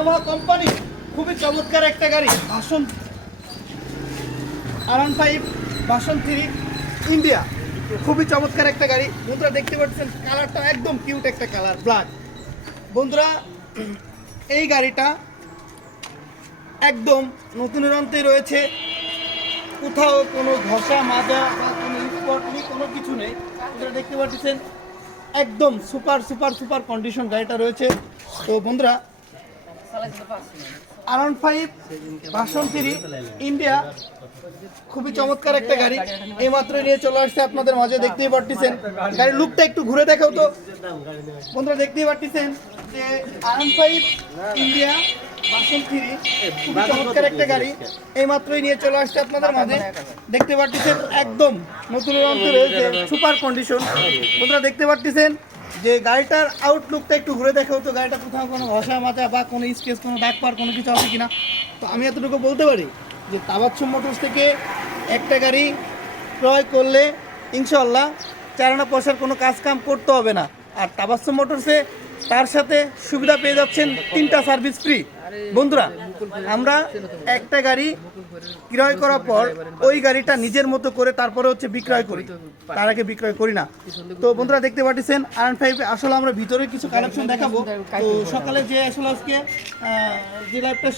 Yamaha company খুবই চমৎকার একটা গাড়ি ভার্সন R15 ভার্সন 3 ইন্ডিয়া। খুবই চমৎকার একটা গাড়ি বন্ধুরা, দেখতে পাচ্ছেন কালারটা একদম কিউট একটা কালার ব্ল্যাক। বন্ধুরা এই গাড়িটা একদম নতুনের অন্তে রয়েছে, কোথাও কোনো ঘষা মাজা বা কোনো স্পট নেই, কোনো কিছু নেই। আপনারা দেখতে পাচ্ছেন একদম সুপার সুপার সুপার কন্ডিশন গাড়িটা রয়েছে। তো বন্ধুরা R15 ভার্সন 3 ইন্ডিয়া খুবই চমৎকার একটা গাড়ি, এইমাত্র নিয়ে চলে আসছে আপনাদের মাঝে। দেখতেই পাচ্ছেন গাড়ির লুকটা একটু ঘুরে দেখাও তো বন্ধুরা। দেখতেই পাচ্ছেন যে R15 ইন্ডিয়া ভার্সন 3 খুবই চমৎকার একটা গাড়ি, এইমাত্রই নিয়ে চলে আসছে আপনাদের মাঝে। দেখতে পাচ্ছেন একদম নতুন রঙে রয়েছে, সুপার কন্ডিশন। বন্ধুরা দেখতে পাচ্ছেন যে গাড়িটার আউটলুকটা একটু ঘুরে দেখাও তো, গাড়িটা কোথাও কোনো ঘষা মাজা বা কোনো স্কেচ, কোনো দাগ পার কোনো কিছু আছে কিনা। তো আমি এতটুকু বলতে পারি যে তাবাচ্ছুম মোটরস থেকে একটা গাড়ি ক্রয় করলে ইনশাআল্লাহ চারানা পয়সার কোনো কাজ কাম করতে হবে না। আর তাবাচ্ছুম মোটরসে তার সাথে সুবিধা পেয়ে যাচ্ছেন 3টা সার্ভিস ফ্রি। বন্ধুরা আমরা একটা গাড়ি ক্রয় করার পর ওই গাড়িটা নিজের মতো করে তারপরে হচ্ছে বিক্রয় করি, তার আগে বিক্রয় করি না। তো বন্ধুরা দেখতে পাচ্ছেন R15 আসলে আমরা ভিতরে কিছু কালেকশন দেখাবো। তো সকালে যে আসলে আজকে যে লাইভটা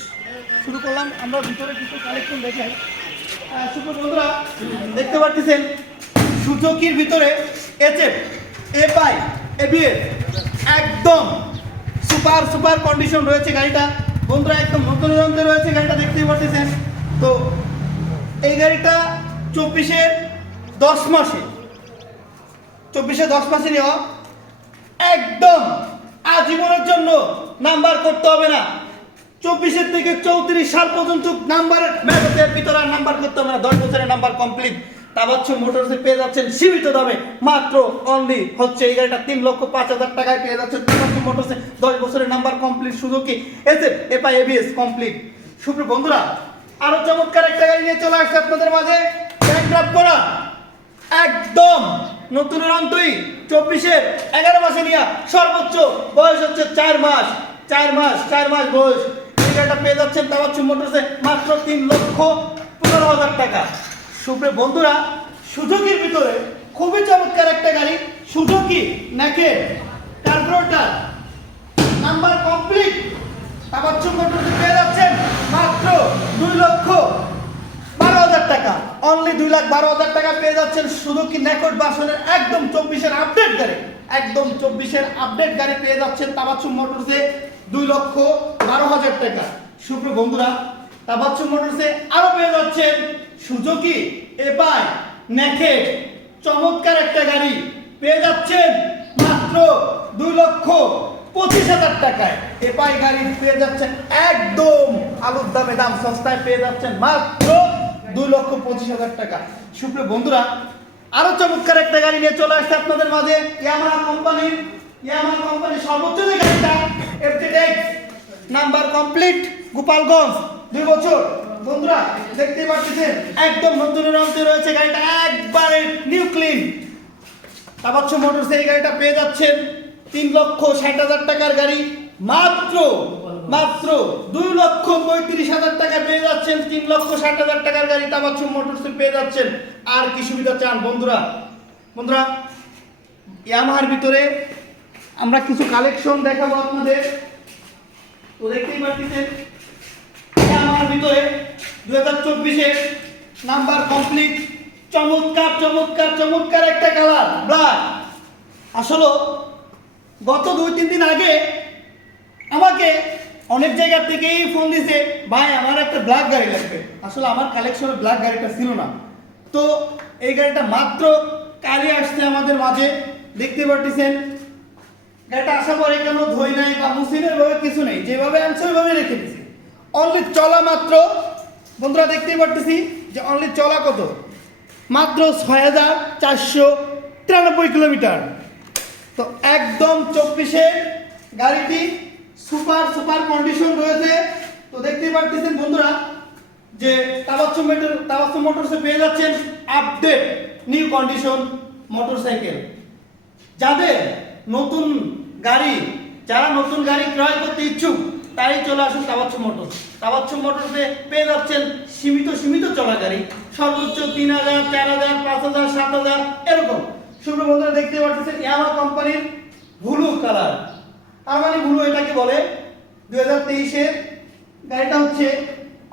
শুরু করলাম, আমরা ভিতরে কিছু কালেকশন দেখাই। সুপ্রিয় বন্ধুরা দেখতে পাচ্ছেন সুজুকির ভিতরে HF FI ABS একদম সুপার সুপার কন্ডিশন রয়েছে গাড়িটা। বন্ধুরা একদম নতুন যন্ত্রে রয়েছে গাড়িটা, দেখতেই পাচ্ছেন। তো এই গাড়িটা 24-10 মাসে নেওয়া, একদম আজীবনের জন্য নাম্বার করতে হবে না। 24 থেকে 34 সাল পর্যন্ত নাম্বারের মেয়াদের ভিতরে নাম্বার করতে হবে না, 10 বছরের নাম্বার কমপ্লিট। তাবাচ্ছুম মোটরসে পেয়ে যাচ্ছেন সীমিত দামে মাত্র অনলি হচ্ছে এই গাড়িটা 3,05,000 টাকায় পেয়ে যাচ্ছেন তাবাচ্ছুম মোটরসে 10 বছরের number complete Suzuki HF FI ABS complete. সুপ্রিয় বন্ধুরা আরো চমৎকার একটা গাড়ি নিয়ে চলে আসছে আপনাদের মাঝে, ব্যাকড্রপ করা একদম নতুনের অন্তই 24-11 মাসে নিয়ে সর্বোচ্চ বয়স হচ্ছে 4 মাস বয়স। এই গাড়িটা পেয়ে যাচ্ছেন তাবাচ্ছুম মোটরসে মাত্র 3,15,000 টাকা। সুপ্রিয় বন্ধুরা সুজুকির ভিতরে খুবই চমৎকার একটা গাড়ি, Suzuki naked carburettor number complete Tabassum মোটরসে পেয়ে যাচ্ছেন মাত্র 2,12,000 টাকা। অনলি 2,12,000 টাকা পেয়ে যাচ্ছেন সুজুকি নেকেড ভার্সনের একদম 24-এর আপডেট গাড়ি, একদম 24-এর আপডেট গাড়ি পেয়ে যাচ্ছেন তাবাচ্ছুম মোটরসে 2,12,000 টাকা। সুপ্রিয় বন্ধুরা তাবাচ্ছুম মোটরসে আরো পেয়ে যাচ্ছেন সুজুকি FI নেকেড চমৎকার একটা গাড়ি পেয়ে যাচ্ছেন মাত্র 2,25,000 টাকায়। FI গাড়ি পেয়ে যাচ্ছেন একদম আলুর দামে, দাম সস্তায় পেয়ে যাচ্ছেন মাত্র 2,25,000 টাকা। সুপ্রিয় বন্ধুরা আরো চমৎকার একটা গাড়ি নিয়ে চলে আসছে আপনাদের মাঝে, ইয়ামাহা কোম্পানির সর্বোচ্চ যে গাড়িটা FZ-X নাম্বার কমপ্লিট গোপালগঞ্জ 2 বছর। বন্ধুরা দেখতে পাচ্ছেন একদম নতুনের অন্তে রয়েছে গাড়িটা, একবারে নিউ ক্লিন। তাবাচ্ছুম মোটরসে এই গাড়িটা পেয়ে যাচ্ছেন 3,60,000 টাকার গাড়ি মাত্র 2,35,000 টাকা পেয়ে যাচ্ছেন। 3,60,000 টাকার গাড়ি তাবাচ্ছুম মোটরসে পেয়ে যাচ্ছেন। আর কি সুবিধা চান বন্ধুরা ইয়ামাহার ভিতরে আমরা কিছু কালেকশন দেখাবো আপনাদের। তো দেখতেই পাচ্ছেন ইয়ামাহার ভিতরে 2024-এর নাম্বার কমপ্লিট চমৎকার একটা কালার ব্ল্যাক। আসলে গত 2-3 দিন আগে আমাকে অনেক জায়গা থেকেই ফোন দিছে, ভাই আমার একটা ব্ল্যাক গাড়ি লাগবে। আসলে আমার কালেকশনে ব্ল্যাক গাড়িটা ছিল না, তো এই গাড়িটা মাত্র কালই আসছে আমাদের মাঝে। দেখতে পাচ্ছেন গাড়িটা আসার পরে কেন ধুই নাই বা মুসিনের ভাবে কিছু নেই, যেভাবে আনছে ওইভাবে রেখে দিছি। অনলি চলা মাত্র বন্ধুরা দেখতেই পাচ্ছি যে অনলি চলা কত মাত্র 6,493 কিলোমিটার। তো একদম 24-এর গাড়িটি সুপার কন্ডিশন রয়েছে। তো দেখতেই পাচ্ছেন বন্ধুরা যে তাবাচ্ছুম মোটরসে পেয়ে যাচ্ছেন আপডেট নিউ কন্ডিশন মোটরসাইকেল। যারা নতুন গাড়ি ক্রয় করতে ইচ্ছুক তাই চলে আসুন তাবাচ্ছুম মোটর। তাবাচ্ছুম মোটরসে পেয়ে যাচ্ছেন সীমিত চলা গাড়ি, সর্বোচ্চ 3000, 4000, 5000, 7000 এরকম। শুধু বন্ধুরা দেখতে পাচ্ছেন ইয়ামাহা কোম্পানির ব্লু কালার, তার মানে ব্লু এটাকে বলে। 2023 এর গাড়িটা হচ্ছে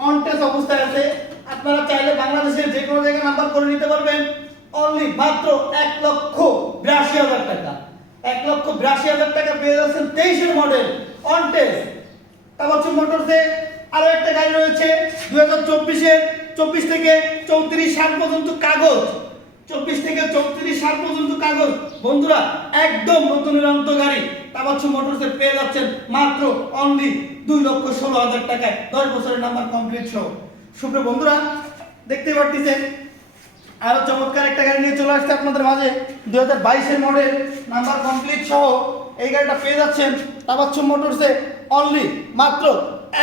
অন টেস্ট অবস্থায় আছে। আপনারা চাইলে বাংলাদেশের যে কোনো জায়গায় নাম্বার করে নিতে পারবেন। অনলি মাত্র 1,82,000 টাকা, 1,82,000 টাকা পেয়ে যাচ্ছেন 23 এর মডেল অন টেস্ট। তাবাচ্ছুম মোটরসে আরো একটা গাড়ি রয়েছে 2024 এর, 24 থেকে 34 সাল পর্যন্ত কাগজ, 24 থেকে 34 সাল পর্যন্ত কাগজ। বন্ধুরা একদম নতুন নিরন্ত গাড়ি তাবাচ্ছুম মোটরসে পেয়ে যাচ্ছেন মাত্র অনলি 2,16,000 টাকায়, 10 বছরের নাম্বার কমপ্লিট সহ। সুপ্রিয় বন্ধুরা দেখতে পাচ্ছেন আরো চমৎকার একটা গাড়ি নিয়ে চলে আসছে আপনাদের মাঝে। 2022 এর মডেল নাম্বার কমপ্লিট সহ এই গাড়িটা পেয়ে যাচ্ছেন তাবাচ্ছুম মোটরসে অনলি মাত্র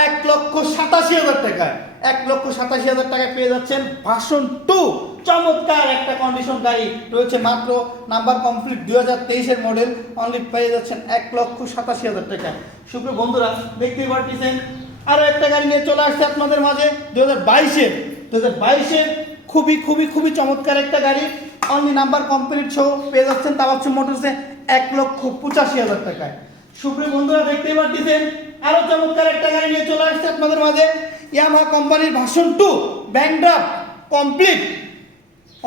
1,87,000 টাকায়, 1,87,000 টাকায় পেয়ে যাচ্ছেন ভার্সন 2। চমৎকার একটা কন্ডিশন গাড়ি রয়েছে, মাত্র নাম্বার কমপ্লিট 2023 এর মডেল, অনলি পেয়ে যাচ্ছেন 1,87,000 টাকায়। সুপ্রিয় বন্ধুরা দেখতেই পাচ্ছেন আরো একটা গাড়ি নিয়ে চলে আসছে আপনাদের মাঝে 2022 এর খুবই চমৎকার একটা গাড়ি, অনলি নাম্বার কমপ্লিট সহ পেয়ে যাচ্ছেন তাবাচ্ছুম মোটরসে 1,85,000 টাকায়। সুপ্রিয় বন্ধুরা দেখতেই পাচ্ছেন আরো চমৎকার একটা গাড়ি নিয়ে চলে আসছে আপনাদের মাঝে ইয়ামাহা কোম্পানির ভার্সন 2 ব্যাংড্রাফট কমপ্লিট,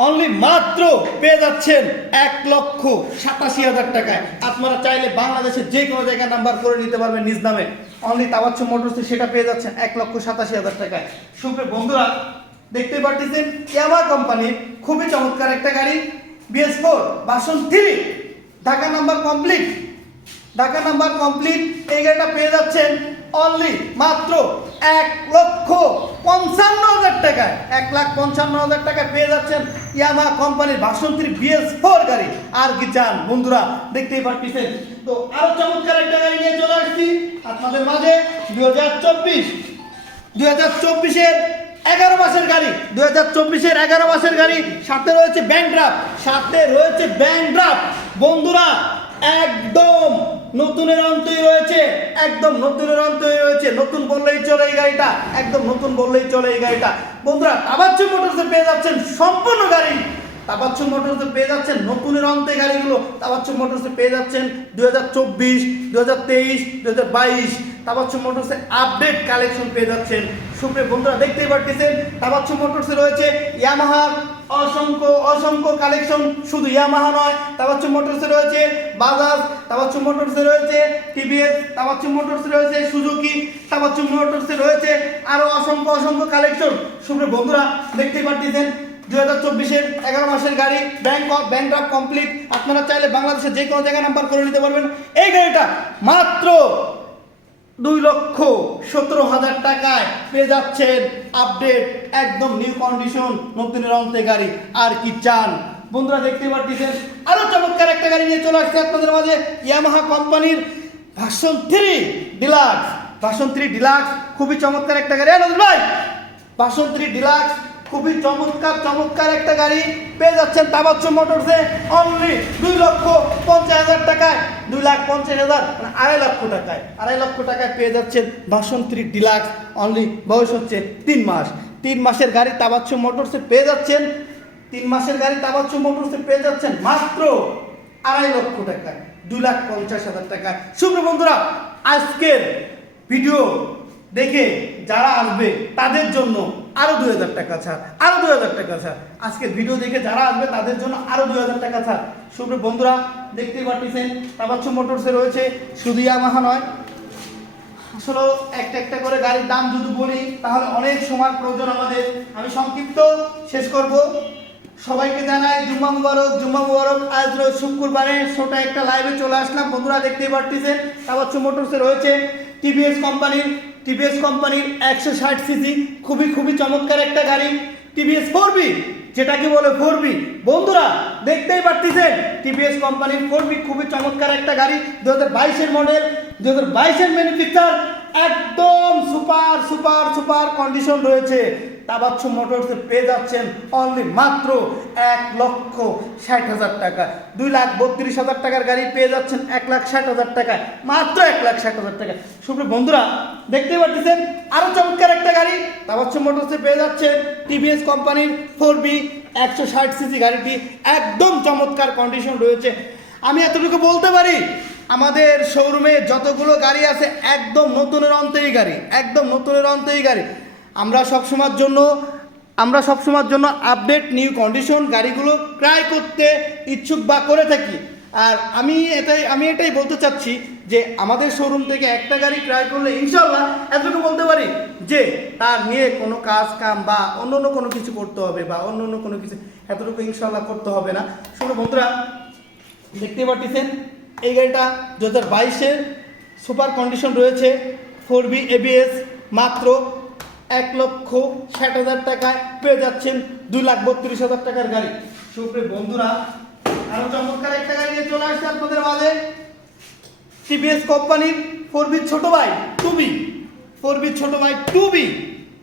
অনলি মাত্র পেয়ে যাচ্ছেন 1,87,000 টাকায়। আপনারা চাইলে বাংলাদেশের যে কোনো জায়গায় নাম্বার করে নিতে পারবেন নিজ নামে, অনলি তাবাচ্ছুম মোটরসে সেটা পেয়ে যাচ্ছেন 1,87,000 টাকায়। সুপ্রিয় বন্ধুরা দেখতে পাচ্ছেন ইয়ামাহা কোম্পানির খুবই চমৎকার একটা গাড়ি BS4 version 3 Dhaka number complete, Dhaka number complete. এই গাড়িটা পেয়ে যাচ্ছেন অনলি মাত্র 1,55,000 টাকায়, 1,55,000 টাকায় পেয়ে যাচ্ছেন ইয়ামাহা কোম্পানির ভার্সন 3 BS4 গাড়ি। আর কি চান বন্ধুরা দেখতেই পাচ্ছেন। তো আরো চমৎকার একটা গাড়ি নিয়ে চলে আসছি আপনাদের মাঝে 2024 এর 11 মাসের গাড়ি, 2024 এর 11 মাসের গাড়ি, সাথে রয়েছে ব্যাংড্রাফট। বন্ধুরা একদম নতুনের অন্তই রয়েছে, একদম নতুনের অন্তই রয়েছে, নতুন বললেই চলে এই গাড়িটা, একদম নতুন বললেই চলে এই গাড়িটা। বন্ধুরা তাবাচ্ছুম মোটরসে পেয়ে যাচ্ছেন সম্পূর্ণ গাড়ি, তাবাচ্ছুম মোটরসে পেয়ে যাচ্ছেন নতুনের অন্তে গাড়িগুলো। তাবাচ্ছুম মোটরসে পেয়ে যাচ্ছেন 2024, 2023, 2022 তাবাচ্ছুম মোটরসে আপডেট কালেকশন পেয়ে যাচ্ছেন। সুপ্রিয় বন্ধুরা দেখতেই পাচ্ছেন তাবাচ্ছুম মোটরসে রয়েছে ইয়ামাহার অসংখ্য কালেকশন, শুধু ইয়ামাহা নয়, তাবাচ্ছুম মোটরসে রয়েছে বাজাজ, তাবাচ্ছুম মোটরসে রয়েছে টিভিএস, তাবাচ্ছুম মোটরসে রয়েছে সুজুকি, তাবাচ্ছুম মোটরসে রয়েছে আরো অসংখ্য কালেকশন। সুপ্রিয় বন্ধুরা দেখতেই পাচ্ছেন 2024 এর 11 মাসের গাড়ি ব্যাংড্রাফট কমপ্লিট। আপনারা চাইলে বাংলাদেশের যে কোনো জায়গায় নাম্বার করে নিতে পারবেন। এই গাড়িটা মাত্র 2,17,000 টাকায় পেয়ে যাচ্ছেন আপডেট, একদম নিউ কন্ডিশন, নতুনের অন্তে গাড়ি। আর কি চান বন্ধুরা দেখতে পাচ্ছেন আরো চমৎকার একটা গাড়ি নিয়ে চলে আসছে আপনাদের মাঝে ইয়ামাহা কোম্পানির ভার্সন 3 ডিলাক্স। ভার্সন 3 ডিলাক্স খুবই চমৎকার একটা গাড়ি। ভাই ভার্সন 3 ডিলাক্স খুবই চমৎকার একটা গাড়ি পেয়ে যাচ্ছেন তাবাচ্ছুম মোটরসে অনলি 2,50,000 টাকায়, 2,50,000 মানে 2.5 লক্ষ টাকায়, 2.5 লক্ষ টাকায় পেয়ে যাচ্ছেন ভার্সন 3 ডিলাক্স। অনলি বয়স হচ্ছে 3 মাস, 3 মাসের গাড়ি তাবাচ্ছুম মোটরসে পেয়ে যাচ্ছেন, 3 মাসের গাড়ি তাবাচ্ছুম মোটরসে পেয়ে যাচ্ছেন মাত্র 2.5 লক্ষ টাকায়, 2,50,000 টাকায়। সুপ্রিয় বন্ধুরা আজকের ভিডিও দেখে যারা আসবে তাদের জন্য আরো 2,000 টাকা ছাড়, আরো 2,000 টাকা ছাড়। আজকের ভিডিও দেখে যারা আসবে তাদের জন্য আরো 2,000 টাকা ছাড়। সুপ্রিয় বন্ধুরা দেখতেই পাচ্ছেন তাবাচ্ছুম মোটরসে রয়েছে শুধু ইয়ামাহা নয়, আসলে একটা করে গাড়ির দাম যদি বলি তাহলে অনেক সময় প্রয়োজন আমাদের। আমি সংক্ষিপ্ত শেষ করব। সবাইকে জানাই জুম্মা মুবারক। আজ রোজ শুক্রবারে ছোট একটা লাইভে চলে আসলাম। বন্ধুরা দেখতেই পাচ্ছেন তাবাচ্ছুম মোটরসে রয়েছে টিভিএস কোম্পানির 160 সিসি খুবই চমৎকার একটা গাড়ি টিভিএস 4B, যেটাকে বলে 4B। বন্ধুরা দেখতেই পাচ্ছেন টিভিএস কোম্পানির 4B খুবই চমৎকার একটা গাড়ি, 2022 এর মডেল, 2022 এর ম্যানুফ্যাকচার, একদম সুপার কন্ডিশন রয়েছে। তাবাচ্ছু মোটরসে পেয়ে যাচ্ছেন অনলি মাত্র 1,60,000 টাকা। 2,32,000 টাকার গাড়ি পেয়ে যাচ্ছেন 1,60,000 টাকায়, মাত্র 1,60,000 টাকা। সুপ্রিয় বন্ধুরা দেখতে পাচ্ছেন আরো চমৎকার একটা গাড়ি তাবাচ্ছু মোটরসে পেয়ে যাচ্ছেন টিভিএস কোম্পানির 4B 160 সিসি গাড়িটি একদম চমৎকার কন্ডিশন রয়েছে। আমি এতটুকু বলতে পারি আমাদের শোরুমে যতগুলো গাড়ি আছে একদম নতুনের অন্তই গাড়ি, একদম নতুনের অন্তই গাড়ি। আমরা সবসময়ের জন্য আপডেট নিউ কন্ডিশন গাড়িগুলো ক্রয় করতে ইচ্ছুক বা করে থাকি। আর আমি এটাই বলতে চাচ্ছি যে আমাদের শোরুম থেকে একটা গাড়ি ক্রয় করলে ইনশাল্লাহ এতটুকু বলতে পারি যে তার নিয়ে কোনো কাজ কাম বা অন্য কোনো কিছু করতে হবে বা অন্য কোনো কিছু এতটুকু ইনশাল্লাহ করতে হবে না। শুনো বন্ধুরা দেখতে পাচ্ছেন এই গাড়িটা 2022-এর সুপার কন্ডিশন রয়েছে 4B ABS, মাত্র 1,60,000 টাকায় পেয়ে যাচ্ছেন 2,32,000 টাকার গাড়ি। সুপ্রিয় বন্ধুরা আরো চমৎকার একটা গাড়ি নিয়ে চলে আসছে আপনাদের মাঝে টিভিএস কোম্পানির 4B ছোট ভাই 2B, 4B ছোট ভাই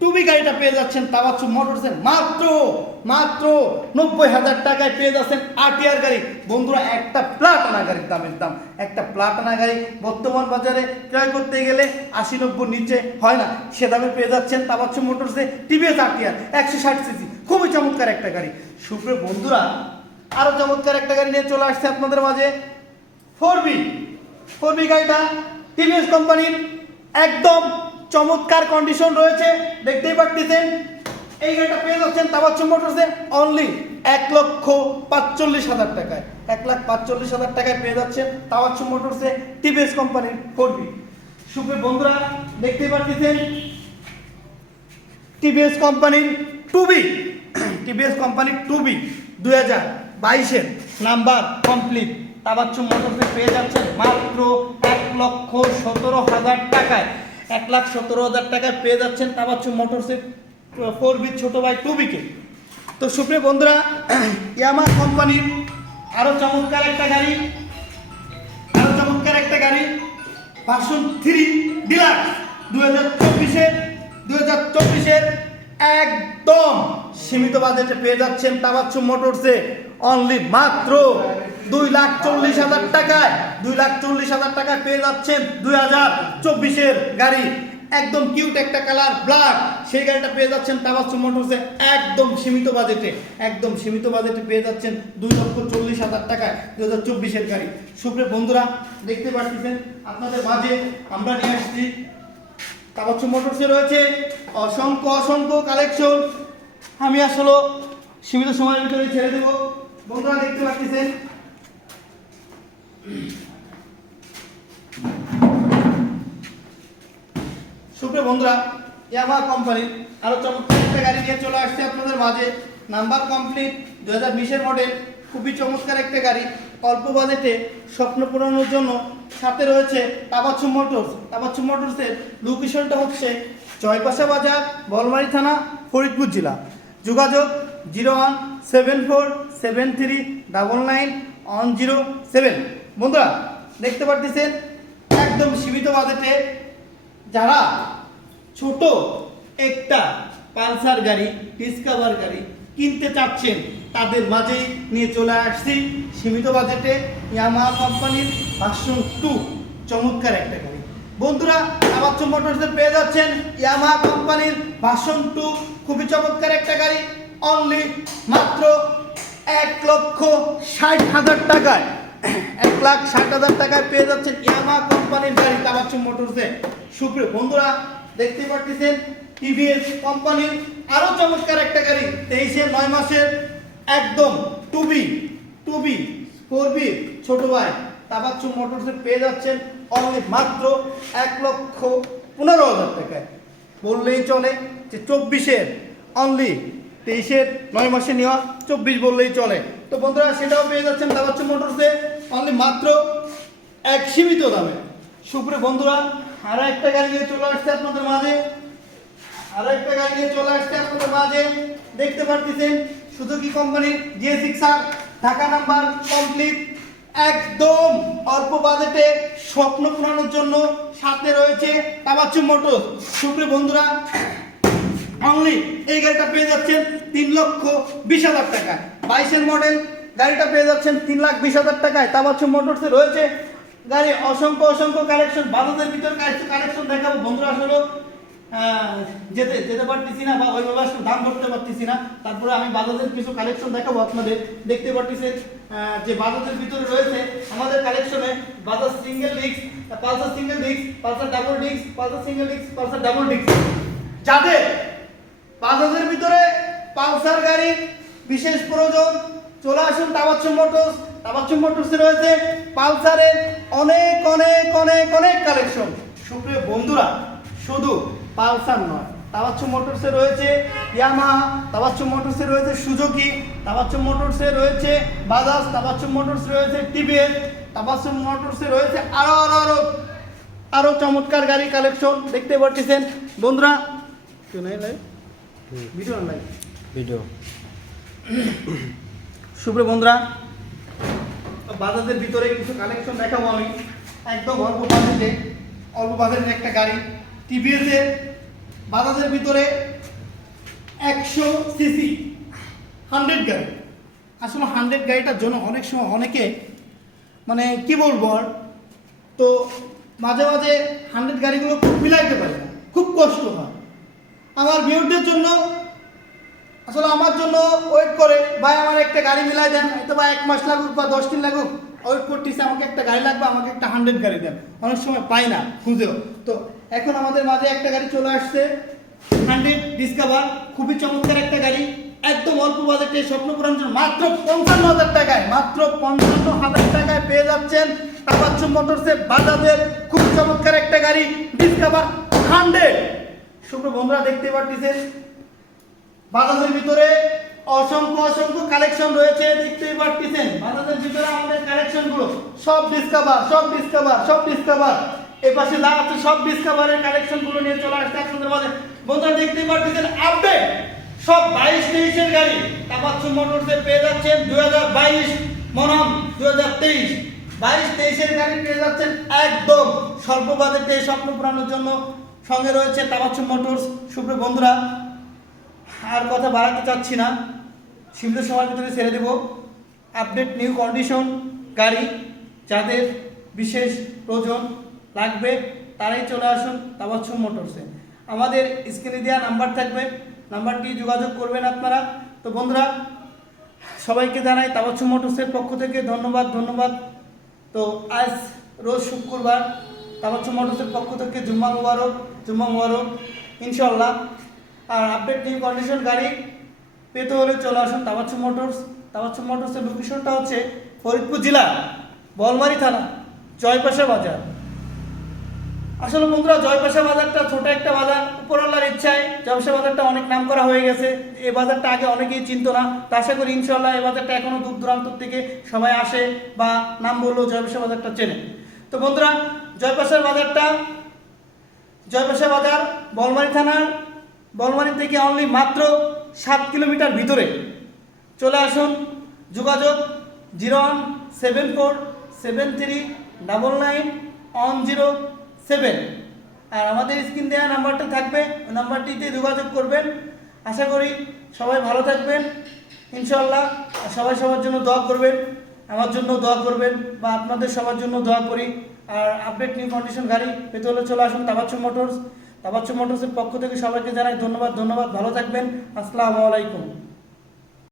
2B গাড়িটা পেয়ে যাচ্ছেন তাবাচ্ছু মোটরসে মাত্র 90,000 টাকায় পেয়ে যাচ্ছেন আরটিআর গাড়ি। বন্ধুরা একটা প্লাটানা গাড়ির দাম একটা প্লাটানা গাড়ি বর্তমান বাজারে ক্রয় করতে গেলে 80-90 নিচে হয় না, সে দামে পেয়ে যাচ্ছেন তাবাচ্ছু মোটরসে টিভিএস আরটিআর 160 সিসি, খুবই চমৎকার একটা গাড়ি। সুপ্রিয় বন্ধুরা আরো চমৎকার একটা গাড়ি নিয়ে চলে আসছে আপনাদের মাঝে 4B গাড়িটা টিভিএস কোম্পানির একদম চমৎকার কন্ডিশন রয়েছে দেখতেই পাচ্ছেন। এই গাড়িটা পেয়ে যাচ্ছেন তাবাচ্ছু মোটরসে অনলি 1,45,000 টাকায়, 1,45,000 টাকায় পেয়ে যাচ্ছেন তাবাচ্ছু মোটরসে টিভিএস কোম্পানির 4B। সুপ্রিয় বন্ধুরা দেখতেই পাচ্ছেন টিভিএস কোম্পানির 2B 2022-এর নাম্বার কমপ্লিট তাবাচ্ছু মোটরসে পেয়ে যাচ্ছেন মাত্র 1,17,000 টাকায়, 1,17,000 টাকায় পেয়ে যাচ্ছেন তাবাচ্ছু মোটরসের 4B ছোট ভাই 2B-কে। তো সুপ্রিয় বন্ধুরা ইয়ামাহা কোম্পানির আরো চমৎকার একটা গাড়ি ভার্সন 3 ডিলাক্স 2024-এর একদম সীমিত বাজেটে পেয়ে যাচ্ছেন তাবাচ্ছু মোটরসে অনলি মাত্র 2,40,000 টাকায়, 2,40,000 টাকায় পেয়ে যাচ্ছেন 2024-এর গাড়ি। একদম কিউট একটা কালার ব্ল্যাক, সেই গাড়িটা পেয়ে যাচ্ছেন তাবাচ্ছু মোটরসে একদম সীমিত বাজেটে পেয়ে যাচ্ছেন 2,40,000 টাকায় 2024-এর গাড়ি। সুপ্রিয় বন্ধুরা দেখতে পাচ্ছেন আপনাদের মাঝে আমরা নিয়ে আসছি তাবাচ্ছু মোটরসে রয়েছে অসংখ্য কালেকশন। আমি আসলে সীমিত সময়ের ভিতরে ছেড়ে দেব। বন্ধুরা দেখতে পাচ্ছেন সুপ্রিয় বন্ধুরা ইয়ামাহা কোম্পানির আরো চমৎকার একটা গাড়ি নিয়ে চলে আসছে আপনাদের মাঝে নাম্বার কমপ্লিট 2020-এর মডেল, খুবই চমৎকার একটা গাড়ি অল্প বাজেটে স্বপ্ন পূরণের জন্য। সাথে রয়েছে তাবাচ্ছু মোটরসের লোকেশনটা হচ্ছে জয়পাশা বাজার, বলমারী থানা, ফরিদপুর জেলা। যোগাযোগ 017473999107। বন্ধুরা দেখতে পাচ্ছেন একদম সীমিত বাজেটে যারা ছোট একটা পালসার গাড়ি, ডিসকভার গাড়ি কিনতে চাচ্ছেন তাদের মাঝে নিয়ে চলে আসছি সীমিত বাজেটে ইয়ামাহা কোম্পানির ভার্সন 2 চমৎকার একটা গাড়ি। বন্ধুরা তাবাচ্ছু মোটরসে পেয়ে যাচ্ছেন ইয়ামাহা কোম্পানির ভার্সন 2 খুবই চমৎকার একটা গাড়ি অনলি মাত্র 1,60,000 টাকায়, 1,60,000 টাকায় পেয়ে যাচ্ছেন ইয়ামাহা কোম্পানির গাড়ি তাবাচ্ছু মোটরসে। সুপ্রিয় বন্ধুরা দেখতে পাচ্ছেন টিভিএস কোম্পানির আরো চমৎকার একটা গাড়ি 23-এর 9 মাসের একদম 2B 4B ছোট ভাই তাবাচ্ছু মোটরসে পেয়ে যাচ্ছেন অনলি মাত্র 1,15,000 টাকায়। বললেই চলে যে 24-এর অনলি 23-এর 9 মাসে নেওয়া 24 বললেই চলে। তো বন্ধুরা সেটাও পেয়ে যাচ্ছেন তাবাচ্ছু মোটরসে অনলি মাত্র এক সীমিত দামে। সুপ্রিয় বন্ধুরা আরো একটা গাড়ি নিয়ে চলে আসছে আপনাদের মাঝে দেখতে পাচ্ছেন সুজুকি কোম্পানির GS6R ঢাকা নাম্বার কমপ্লিট একদম অল্প বাজেটে স্বপ্ন পূরণের জন্য। সাথে রয়েছে তাবাচ্ছু মোটরস। সুপ্রিয় বন্ধুরা অনলি এই গাড়িটা পেয়ে যাচ্ছেন 3,20,000 টাকায়। 22-এর মডেল গাড়িটা পেয়ে যাচ্ছেন 3,20,000 টাকায়। তাবাচ্ছু মোটরসে রয়েছে গাড়ি অসংখ্য কালেকশন। বাজাজের ভিতর কালেকশন দেখাবো বন্ধুরা, আসলে যেতে পারতেছি না বা ওইভাবে আসলে দাম ধরতে পারতেছি না। তারপরে আমি বাজাজের কিছু কালেকশন দেখাবো আপনাদের। দেখতে পারতেছেন যে বাজাজের ভিতরে রয়েছে আমাদের কালেকশনে Bajaj single disc, Pulsar single disc, Pulsar double disc, Pulsar single disc, Pulsar double disc. যাদের বাজাজের ভিতরে পালসার গাড়ি বিশেষ প্রয়োজন চলে আসুন তাবাচ্ছু মোটরস। তাবাচ্ছু মোটরসে রয়েছে পালসারের অনেক কালেকশন। সুপ্রিয় বন্ধুরা, শুধু পালসার নয়, তাবাচ্ছু মোটরসে রয়েছে ইয়ামাহা, তাবাচ্ছু মোটরসে রয়েছে সুজুকি, তাবাচ্ছু মোটরসে রয়েছে বাজাজ, তাবাচ্ছু মোটরস রয়েছে টিভিএস, তাবাচ্ছু মোটরসে রয়েছে আরো চমৎকার গাড়ি কালেকশন দেখতে পাচ্ছেন বন্ধুরা। ভিডিও সুপ্রিয় বন্ধুরা, বাজাজের ভিতরে কিছু কালেকশন দেখাবো আমি। একদম অল্প বাজেটের একটা গাড়ি টিভিএস এর বাজাজের ভিতরে 100 সিসি 100 গাড়ি। আসলে 100 গাড়িটার জন্য অনেক সময় অনেকে মানে কি বলবো আর, তো মাঝে 100 গাড়িগুলো খুব মিলাইতে পারে না, খুব কষ্ট হয়। আমার ভিউরদের জন্য আসলে আমার জন্য ওয়েট করে, ভাই আমার একটা গাড়ি মিলাই দেন, হয়তো বা 1 মাস লাগুক বা 10 দিন লাগুক, ওয়েট করতেছে আমাকে একটা গাড়ি লাগবে, আমাকে একটা 100 গাড়ি দেন। অনেক সময় পাই না খুঁজেও। তো এখন আমাদের মাঝে একটা গাড়ি চলে আসছে 100 ডিসকভার, খুবই চমৎকার একটা গাড়ি। একদম অল্প বাজেটে স্বপ্ন পূরণের জন্য মাত্র 55,000 টাকায়, মাত্র 55,000 টাকায় পেয়ে যাচ্ছেন তাবাচ্ছু মোটরসে বাজাজের খুব চমৎকার একটা গাড়ি ডিসকভার 100। সুপ্রিয় বন্ধুরা, দেখতে পাচ্ছেন বাজাজের ভিতরে অসংখ্য কালেকশন রয়েছে। দেখতেই পাচ্ছেন বাজাজের ভিতরে আমাদের কালেকশন গুলো সব ডিসকভার। এই পাশে যা আছে সব ডিসকভারের কালেকশন গুলো নিয়ে চলে আসছে আপনাদের মাঝে। বন্ধুরা দেখতেই পাচ্ছেন আপডেট সব 22-23 এর গাড়ি তাবাচ্ছু মোটরসে পেয়ে যাচ্ছেন। 2022 মনম 2023 22-23 এর গাড়ি পেয়ে যাচ্ছেন একদম স্বল্প বাজেটে স্বপ্ন পূরণের জন্য। সঙ্গে রয়েছে তাবাচ্ছু মোটরস। সুপ্রিয় বন্ধুরা, আর কথা বাড়াতে চাচ্ছি না, সীমিত সময়ের ভিতরে ছেড়ে দেব আপডেট নিউ কন্ডিশন গাড়ি। যাদের বিশেষ প্রয়োজন লাগবে তারাই চলে আসুন তাবাচ্ছু মোটরসে। আমাদের স্ক্রিনে দেওয়া নাম্বার থাকবে, নাম্বারটি যোগাযোগ করবেন আপনারা। তো বন্ধুরা, সবাইকে জানাই তাবাচ্ছু মোটরসের পক্ষ থেকে ধন্যবাদ। তো আজ রোজ শুক্রবার, তাবাচ্ছু মোটরসের পক্ষ থেকে জুম্মা মুবারক ইনশাআল্লাহ। আর আপডেট নিউ কন্ডিশন গাড়ি পেতে হলে চলে আসুন তাবাচ্ছু মোটরস। তাবাচ্ছু মোটরসের লোকেশনটা হচ্ছে ফরিদপুর জেলা বলমারী থানা জয়পাশা বাজার। আসলে বন্ধুরা, জয়পাশা বাজারটা ছোট একটা বাজার, উপরওয়ালার ইচ্ছায় জয়পাশা বাজারটা অনেক নাম করা হয়ে গেছে। এই বাজারটা আগে অনেকেই চিনতো না, তা আশা করি ইনশাআল্লাহ এই বাজারটা এখনো দূর দূরান্ত থেকে সবাই আসে বা নাম বললেও জয়পাশা বাজারটা চেনে। তো বন্ধুরা, জয়পাশা বাজার বলমারী থেকে অনলি মাত্র 7 কিলোমিটার ভিতরে। চলে আসুন, যোগাযোগ 017473991007। আর আমাদের স্ক্রিন দেওয়া নাম্বারটা থাকবে, ওই নাম্বারটিতে যোগাযোগ করবেন। আশা করি সবাই ভালো থাকবেন ইনশাআল্লাহ। সবাই সবার জন্য দোয়া করবেন, আমার জন্য দোয়া করবেন বা আপনাদের সবার জন্য দোয়া করি। আর আপডেট নিউ কন্ডিশন গাড়ি পেতে হলে চলে আসুন তাবাচ্ছু মোটরসের পক্ষ থেকে সবাইকে জানাই ধন্যবাদ। ভালো থাকবেন। আসসালামু আলাইকুম।